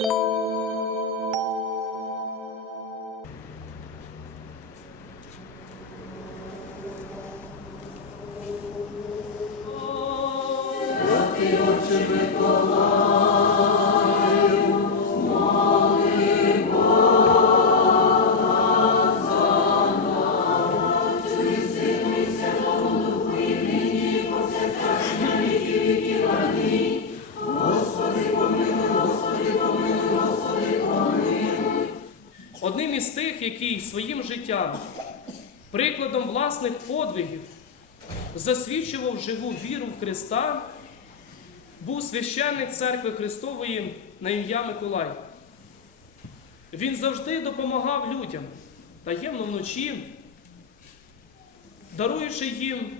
you який своїм життям, прикладом власних подвигів, засвідчував живу віру в Христа, був священник церкви Христової на ім'я Миколай. Він завжди допомагав людям, таємно вночі, даруючи їм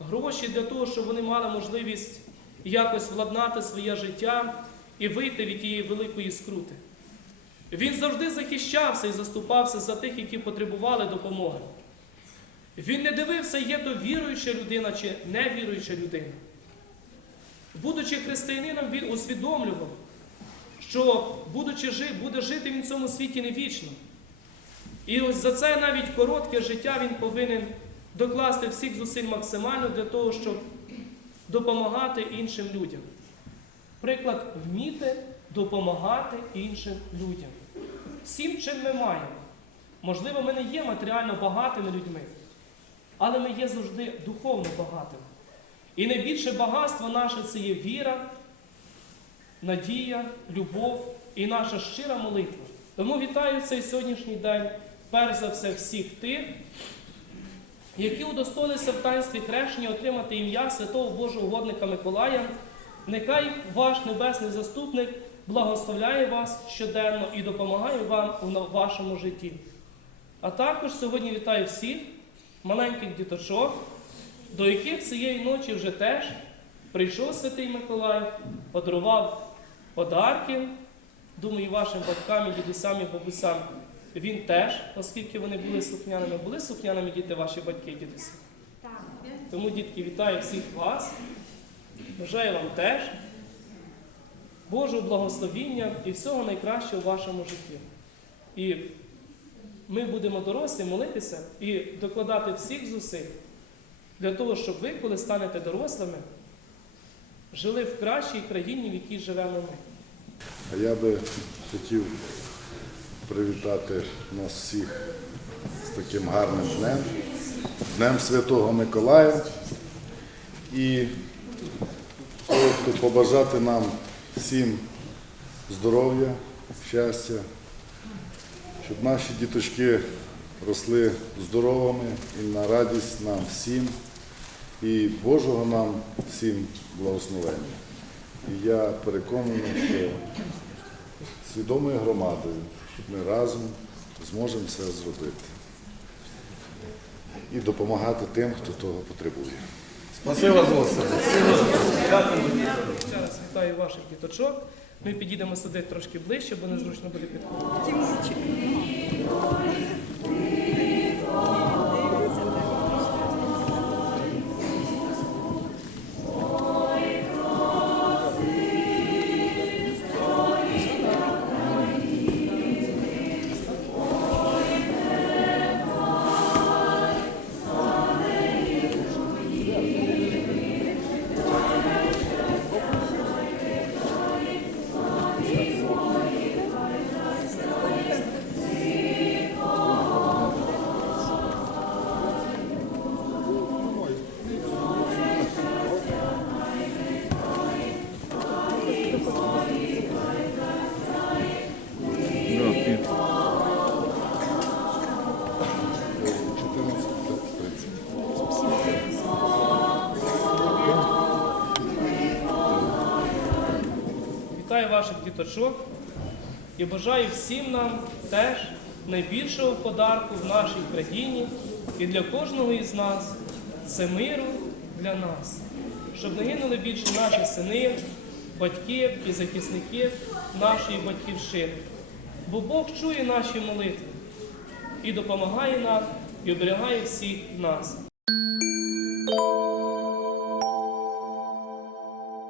гроші для того, щоб вони мали можливість якось владнати своє життя і вийти від тієї великої скрути. Він завжди захищався і заступався за тих, які потребували допомоги. Він не дивився, є то віруюча людина чи невіруюча людина. Будучи християнином, він усвідомлював, що, будучи жи, буде жити він в цьому світі не вічно. І ось за це навіть коротке життя він повинен докласти всіх зусиль максимально для того, щоб допомагати іншим людям. Приклад, вміти допомагати іншим людям. Всім, чим ми маємо. Можливо, ми не є матеріально багатими людьми, але ми є завжди духовно багатими. І найбільше багатство наше це є віра, надія, любов і наша щира молитва. Тому вітаю цей сьогоднішній день, перш за все, всіх тих, які удостоїлися в таїнстві хрещення отримати ім'я святого Божого угодника Миколая. Нехай ваш небесний заступник благословляє вас щоденно і допомагає вам у вашому житті. А також сьогодні вітаю всіх маленьких діточок, до яких цієї ночі вже теж прийшов святий Миколай, подарував подарки. Думаю, вашим батькам, і дідусям і бабусям він теж, оскільки вони були сукняними, були сукняними діти ваші батьки і дідусі. Тому, дітки, вітаю всіх вас. Бажаю вам теж Божого благословіння і всього найкращого в вашому житті. І ми будемо дорослі молитися і докладати всіх зусиль для того, щоб ви, коли станете дорослими, жили в кращій країні, в якій живемо ми. А я би хотів привітати нас всіх з таким гарним днем, Днем Святого Миколая. І коротко побажати нам всім здоров'я, щастя, щоб наші діточки росли здоровими і на радість нам всім, і Божого нам всім благословення. І я переконаний, що свідомою громадою ми разом зможемо це зробити і допомагати тим, хто того потребує. Спасибо, Господи. Ще раз вітаю ваших діточок. Ми підійдемо сюди трошки ближче, бо незручно буде підходити. Вітаю ваших діточок і бажаю всім нам теж найбільшого подарку в нашій країні і для кожного із нас це миру для нас, щоб не гинули більше наші сини, батьки і захисники нашої батьківщини. Бо Бог чує наші молитви і допомагає нам, і оберігає всіх нас.